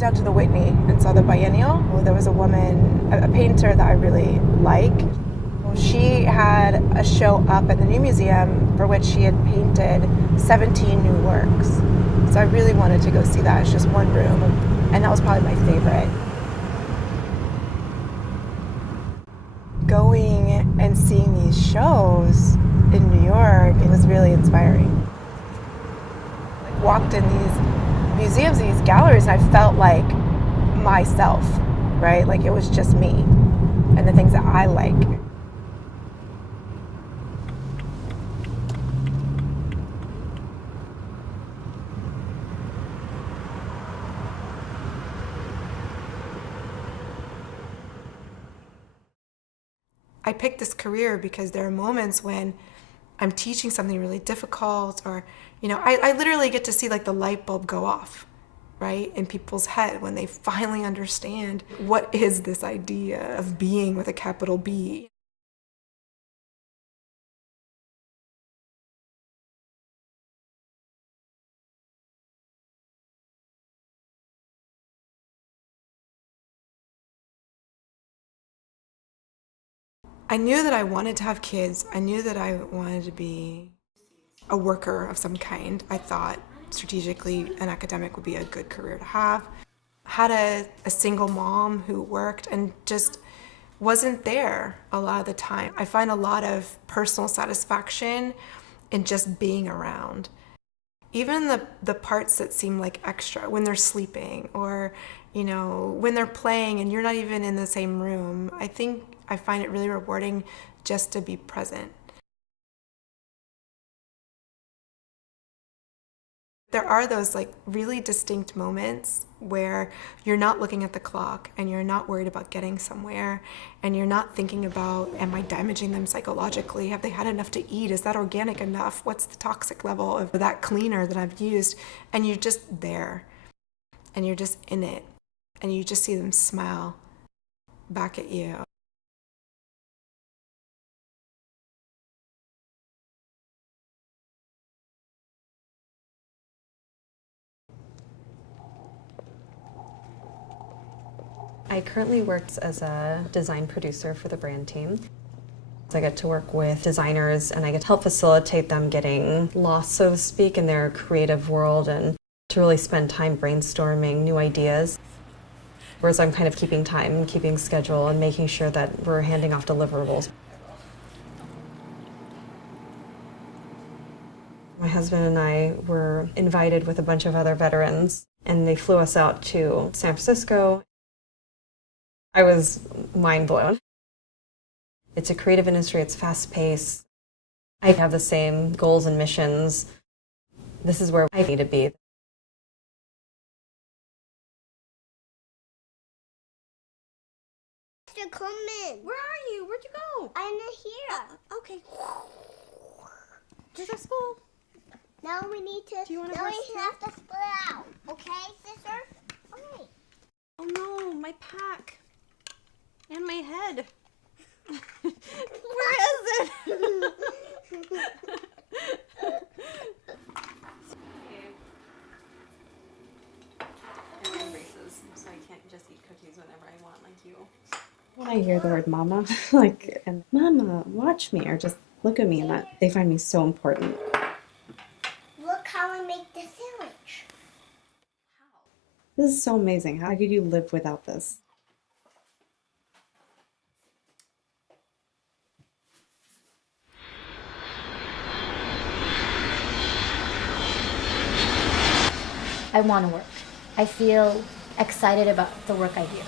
down to the Whitney and saw the biennial. Well, there was a woman, a painter that I really like. Well, she had a show up at the New Museum for which she had painted 17 new works. So I really wanted to go see that. It's just one room, and that was probably my favorite. Going and seeing these shows in New York, it was really inspiring. I walked in these museums, these galleries, and I felt like myself, right? Like it was just me and the things that I like. I picked this career because there are moments when I'm teaching something really difficult, or, I literally get to see like the light bulb go off, right, in people's head when they finally understand what is this idea of being with a capital B. I knew that I wanted to have kids. I knew that I wanted to be a worker of some kind. I thought strategically an academic would be a good career to have. I had a single mom who worked and just wasn't there a lot of the time. I find a lot of personal satisfaction in just being around. Even the parts that seem like extra, when they're sleeping or, when they're playing and you're not even in the same room, I find it really rewarding just to be present. There are those like really distinct moments where you're not looking at the clock and you're not worried about getting somewhere and you're not thinking about, am I damaging them psychologically? Have they had enough to eat? Is that organic enough? What's the toxic level of that cleaner that I've used? And you're just there and you're just in it and you just see them smile back at you. I currently work as a design producer for the brand team. I get to work with designers and I get to help facilitate them getting lost, so to speak, in their creative world and to really spend time brainstorming new ideas. Whereas I'm kind of keeping time, keeping schedule, and making sure that we're handing off deliverables. My husband and I were invited with a bunch of other veterans, and they flew us out to San Francisco. I was mind blown. It's a creative industry, it's fast paced. I have the same goals and missions. This is where I need to be. Come in. Where are you? Where'd you go? I'm here. Okay. Did you go to school? Now we need to. Do you want to now go we to have to split out. Okay, sister? Okay. Oh no, my pack. And my head. Where is it? Braces, so I can't just eat cookies whenever I want, like you. When I hear the word mama, like, and mama, watch me, or just look at me, and that they find me so important. Look how we make the sandwich. This is so amazing. How could you live without this? I want to work. I feel excited about the work I do.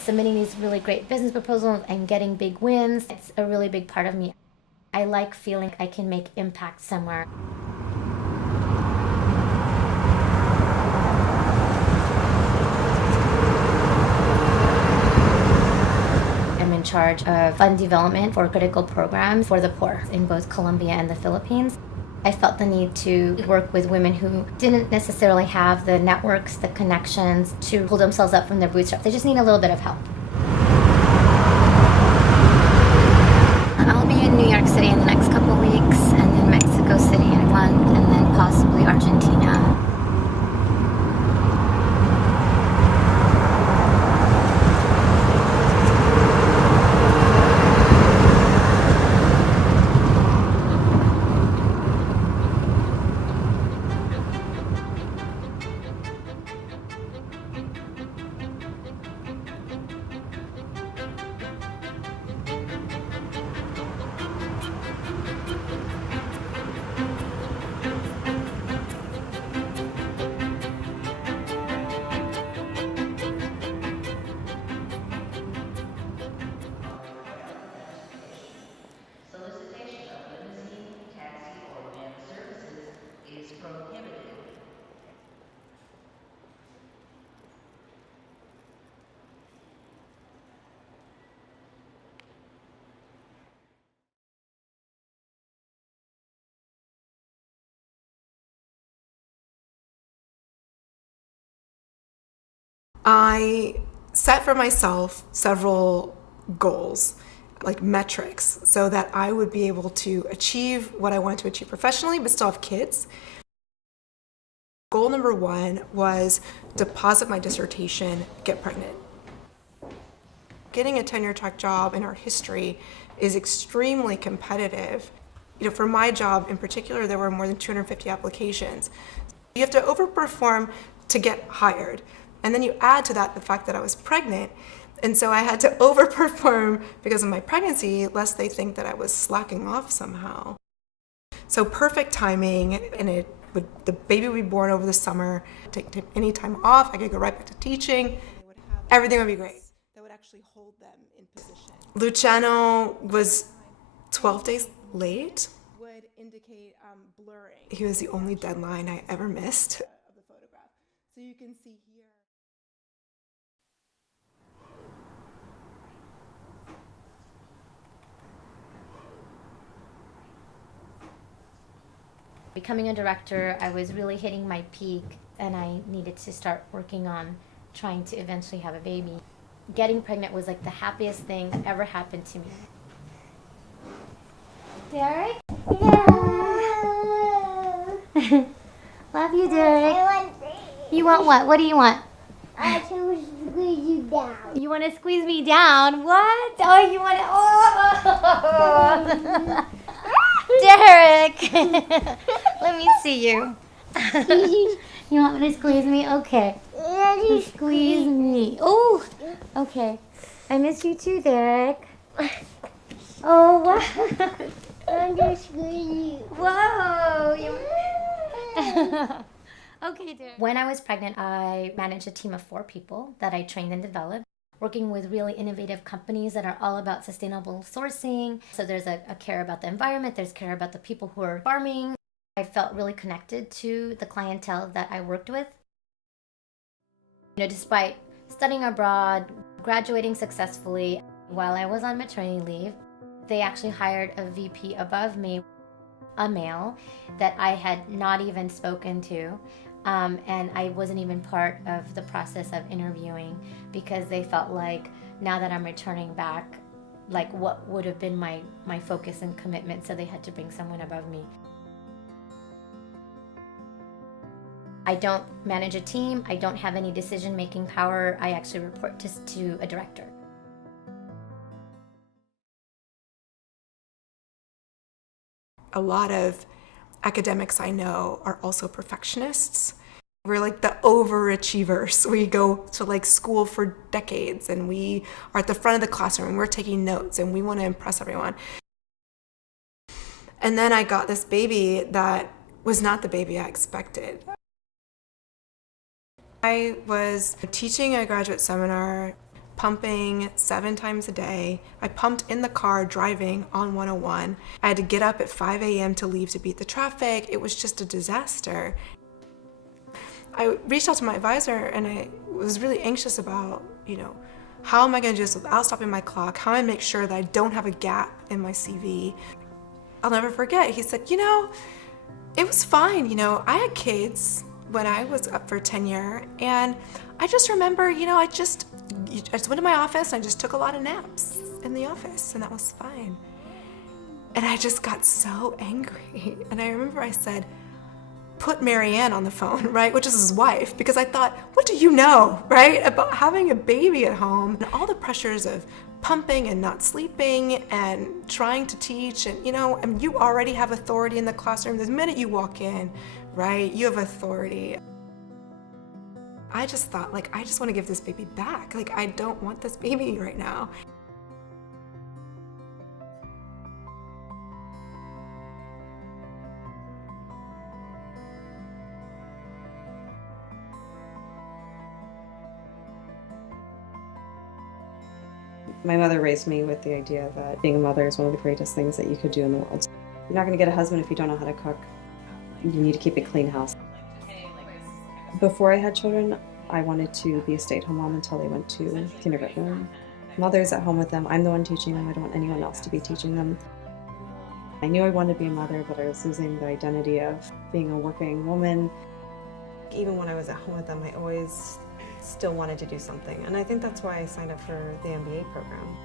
Submitting these really great business proposals and getting big wins, it's a really big part of me. I like feeling I can make impact somewhere. I'm in charge of fund development for critical programs for the poor in both Colombia and the Philippines. I felt the need to work with women who didn't necessarily have the networks, the connections to pull themselves up from their bootstraps. They just need a little bit of help. I'll be in New York City in the next couple weeks, and then Mexico City in a month, and then possibly Argentina. I set for myself several goals, like metrics, so that I would be able to achieve what I wanted to achieve professionally, but still have kids. Goal number 1 was deposit my dissertation, get pregnant. Getting a tenure track job in our history is extremely competitive. For my job in particular, there were more than 250 applications. You have to overperform to get hired. And then you add to that the fact that I was pregnant. And so I had to overperform because of my pregnancy, lest they think that I was slacking off somehow. So perfect timing, and the baby would be born over the summer. Take any time off, I could go right back to teaching. Everything would be great. That would actually hold them in position. Luciano was 12 days late. Would indicate blurring. He was the only deadline I ever missed of the photograph. So you can see here. Becoming a director, I was really hitting my peak, and I needed to start working on trying to eventually have a baby. Getting pregnant was like the happiest thing that ever happened to me. Derek? Yeah. Love you, Derek. I want You want what? What do you want? I to squeeze you down. You want to squeeze me down? What? Oh, you want to... Oh! Derek! Let me see you. You want me to squeeze me? Okay. Squeeze me. Oh, okay. I miss you too, Derek. Oh, wow. I'm just squeeze you. Whoa. Okay, Derek. When I was pregnant, I managed a team of 4 people that I trained and developed, working with really innovative companies that are all about sustainable sourcing. So there's a care about the environment, there's care about the people who are farming. I felt really connected to the clientele that I worked with. Despite studying abroad, graduating successfully, while I was on maternity leave, they actually hired a VP above me, a male that I had not even spoken to. And I wasn't even part of the process of interviewing because they felt like now that I'm returning back, like what would have been my focus and commitment, so they had to bring someone above me. I don't manage a team, I don't have any decision-making power, I actually report to a director. A lot of academics I know are also perfectionists. We're like the overachievers. We go to like school for decades and we are at the front of the classroom and we're taking notes and we want to impress everyone. And then I got this baby that was not the baby I expected. I was teaching a graduate seminar, pumping 7 times a day. I pumped in the car driving on 101. I had to get up at 5 a.m. to leave to beat the traffic. It was just a disaster. I reached out to my advisor and I was really anxious about, how am I going to do this without stopping my clock? How am I going to make sure that I don't have a gap in my CV? I'll never forget. He said, it was fine. I had kids when I was up for tenure, and I just remember, I just went to my office and I just took a lot of naps in the office, and that was fine. And I just got so angry. And I remember I said, put Marianne on the phone, right? Which is his wife, because I thought, what do you know, right? About having a baby at home and all the pressures of pumping and not sleeping and trying to teach, and you already have authority in the classroom. The minute you walk in, right, you have authority. I just thought, I just want to give this baby back. I don't want this baby right now. My mother raised me with the idea that being a mother is one of the greatest things that you could do in the world. You're not going to get a husband if you don't know how to cook. You need to keep a clean house. Before I had children, I wanted to be a stay-at-home mom until they went to kindergarten. Mother's at home with them. I'm the one teaching them. I don't want anyone else to be teaching them. I knew I wanted to be a mother, but I was losing the identity of being a working woman. Even when I was at home with them, I always still wanted to do something. And I think that's why I signed up for the MBA program.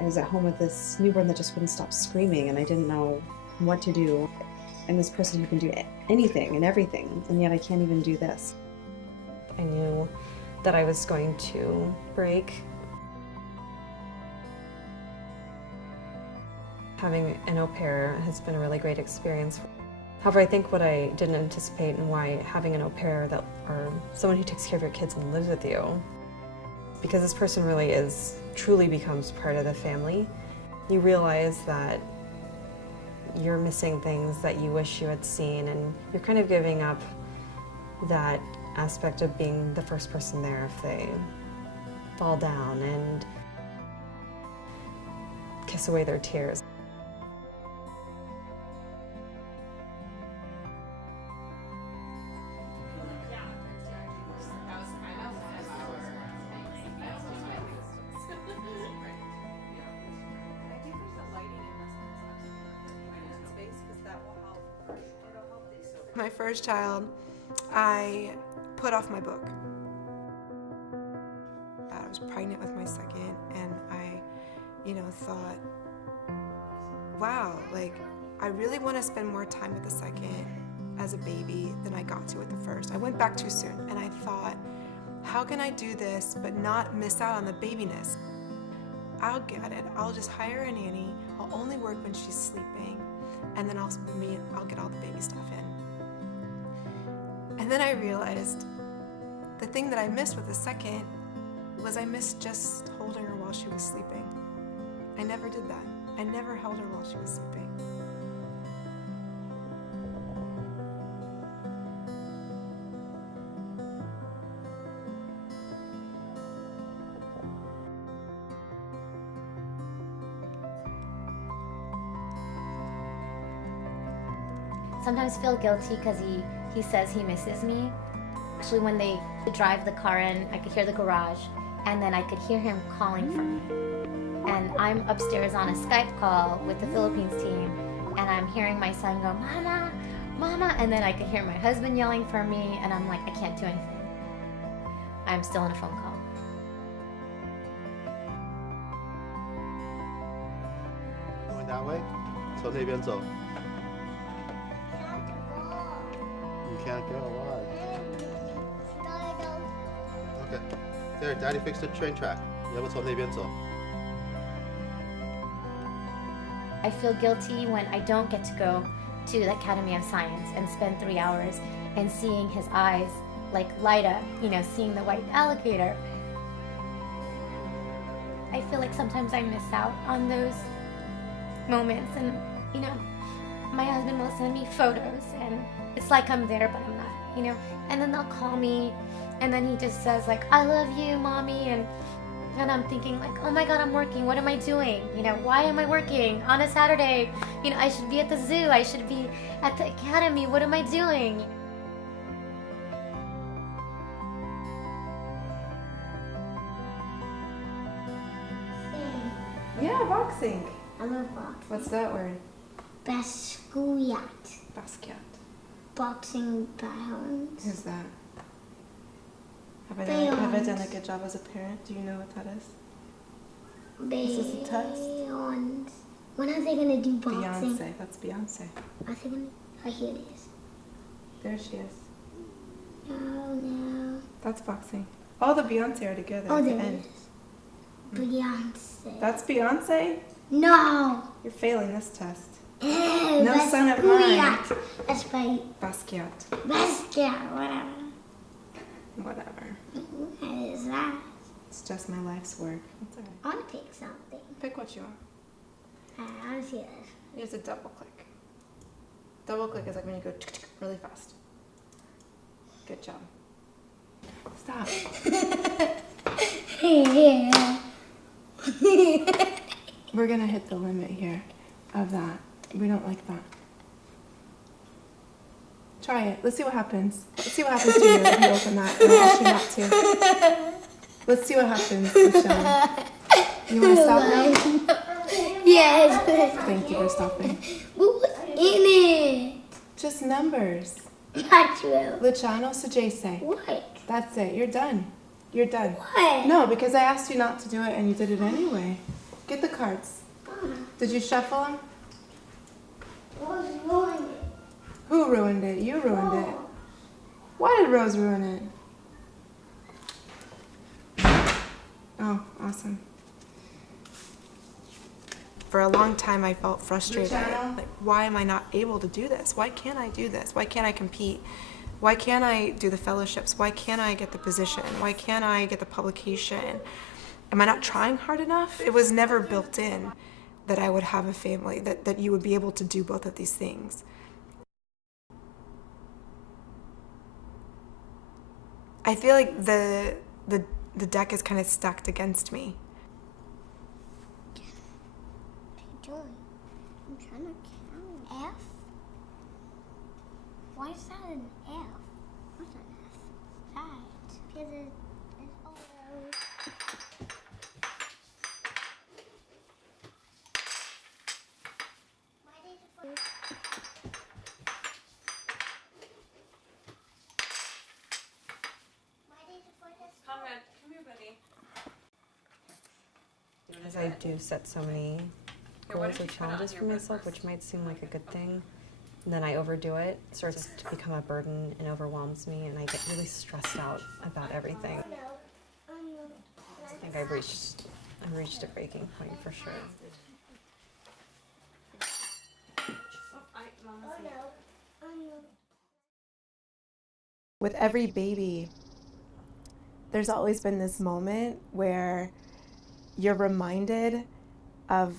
I was at home with this newborn that just wouldn't stop screaming, and I didn't know what to do. I'm this person who can do anything and everything, and yet I can't even do this. I knew that I was going to break. Having an au pair has been a really great experience. However, I think what I didn't anticipate and why having an au pair or someone who takes care of your kids and lives with you, because this person really truly becomes part of the family, you realize that you're missing things that you wish you had seen, and you're kind of giving up that aspect of being the first person there if they fall down, and kiss away their tears. My first child, I put off my book. I was pregnant with my second, and I, thought, wow, like, I really want to spend more time with the second as a baby than I got to with the first. I went back too soon, and I thought, how can I do this but not miss out on the babiness? I'll get it. I'll just hire a nanny. I'll only work when she's sleeping, and then I'll get all the baby stuff in. And then I realized the thing that I missed with the second was I missed just holding her while she was sleeping. I never did that. I never held her while she was sleeping. Sometimes feel guilty because he says he misses me. Actually, when they drive the car in, I could hear the garage, and then I could hear him calling for me. And I'm upstairs on a Skype call with the Philippines team, and I'm hearing my son go, "Mama, Mama," and then I could hear my husband yelling for me, and I'm like, I can't do anything. I'm still on a phone call. Going that way? 从那边走。You can't go. Why? Okay. There, Daddy fixed the train track. 你要不从那边走？ I feel guilty when I don't get to go to the Academy of Science and spend 3 hours and seeing his eyes like light up, seeing the white alligator. I feel like sometimes I miss out on those moments, and my husband will send me photos and it's like I'm there but I'm not, and then they'll call me and then he just says like, "I love you, Mommy," and I'm thinking like, oh my God, I'm working. What am I doing? Why am I working on a Saturday? I should be at the zoo. I should be at the academy. What am I doing? Yeah, boxing. I love boxing. What's that word? Basquiat. Basquiat. Boxing balance. Who's that? Have I done a good job as a parent? Do you know what that is? Is this a test? When are they gonna do boxing? Beyonce. That's Beyonce. Are they gonna? Oh, here it is. There she is. Oh no. That's boxing. All the Beyonce are together Oh, at the there it end. is. Beyonce. That's Beyonce? No. You're failing this test. Ew, No son of mine. Basquiat. That's right. Basquiat. Basquiat, whatever. Whatever. What is that? It's just my life's work. It's alright. I want to pick something. Pick what you want. I want to see this. Use a double click. Double click is like when you go really fast. Good job. Stop. Yeah. We're gonna hit the limit here of that. We don't like that. Try it. Let's see what happens. Let's see what happens to you if you open that and I ask you not to. Let's see what happens, Michelle. You wanna stop now? Yes. Thank you for stopping. What was in it? Just numbers. Not true. Luciano Sagese. What? That's it. You're done. You're done. What? No, because I asked you not to do it and you did it anyway. Get the cards. Did you shuffle them? Rose ruined it. Who ruined it? You ruined it. Why did Rose ruin it? Oh, awesome. For a long time, I felt frustrated. Like, why am I not able to do this? Why can't I do this? Why can't I compete? Why can't I do the fellowships? Why can't I get the position? Why can't I get the publication? Am I not trying hard enough? It was never built in that I would have a family, that you would be able to do both of these things. I feel like the deck is kind of stacked against me. What are you doing? I'm trying to count. F? Why is that an F? What's an F? That. Because it's O. Conrad, come here, buddy. Because I do set so many goals or challenges for myself, which might seem like a good thing, and then I overdo it, it starts to become a burden and overwhelms me, and I get really stressed out about everything. I think I've reached a breaking point for sure. With every baby, there's always been this moment where you're reminded of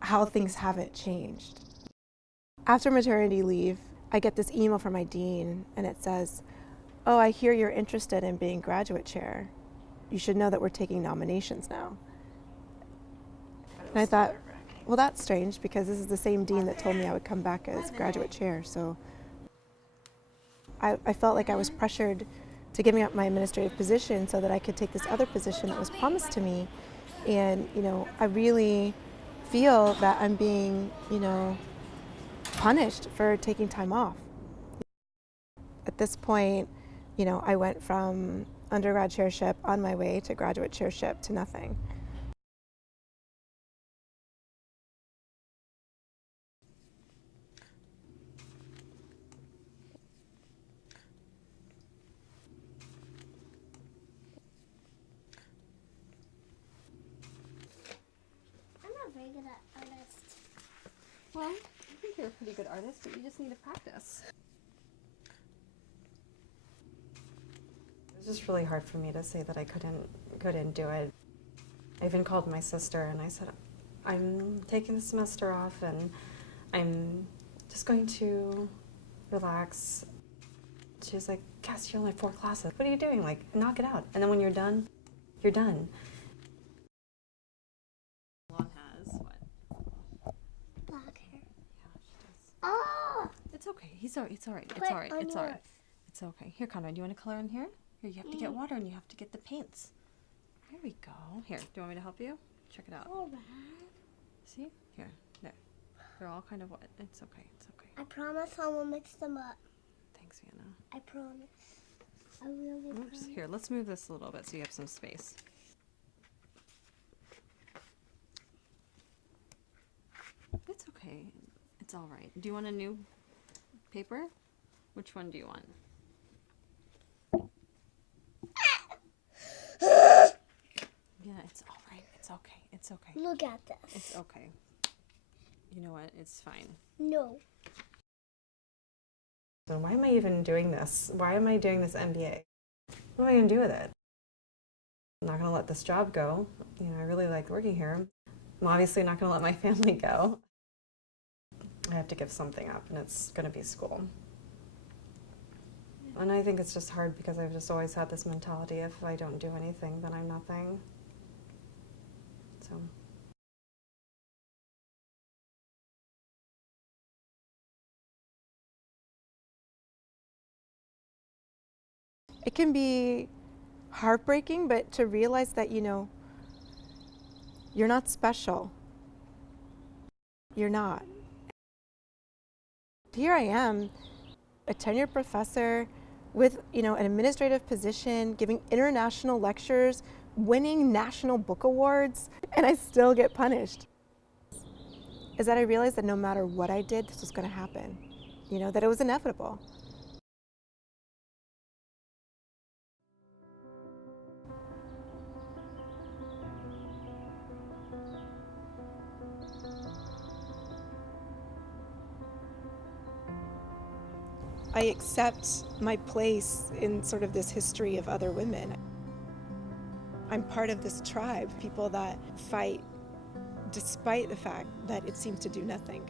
how things haven't changed. After maternity leave, I get this email from my dean, and it says, "Oh, I hear you're interested in being graduate chair. You should know that we're taking nominations now." And I thought, well, that's strange because this is the same dean that told me I would come back as graduate chair. So I felt like I was pressured to giving up my administrative position so that I could take this other position that was promised to me. And, I really feel that I'm being, punished for taking time off. At this point, I went from undergrad chairship on my way to graduate chairship to nothing. I'm not very good at artist. Well, I think you're a pretty good artist, but you just need to practice. It was just really hard for me to say that I couldn't do it. I even called my sister and I said, I'm taking the semester off and I'm just going to relax. She's like, Cass, you only have 4 classes. What are you doing? Like, knock it out. And then when you're done, you're done. Lon has what? Black hair. Yeah, she does. Oh! It's okay. It's all right. It's all right. Put It's all right. on It's all right. yours. It's okay. Here, Conrad, do you want to color in here? Here, you have to get water and you have to get the paints. There we go. Here, do you want me to help you? Check it out. All right. See? Here, there. They're all kind of wet. It's okay. It's okay. I promise I will mix them up. Thanks, Vienna. I promise. I really Oops. promise. Here, let's move this a little bit so you have some space. It's okay. It's all right. Do you want a new paper? Which one do you want? Yeah, it's all right. It's okay. It's okay. Look at this. It's okay. You know what? It's fine. No. So why am I even doing this? Why am I doing this MBA? What am I going to do with it? I'm not going to let this job go. I really like working here. I'm obviously not going to let my family go. I have to give something up, and it's going to be school. And I think it's just hard because I've just always had this mentality, if I don't do anything, then I'm nothing. So. It can be heartbreaking, but to realize that, you're not special. You're not. Here I am A tenured professor with, an administrative position, giving international lectures, winning national book awards, and I still get punished. Is that I realized that no matter what I did, this was going to happen. That it was inevitable. I accept my place in sort of this history of other women. I'm part of this tribe, people that fight despite the fact that it seems to do nothing.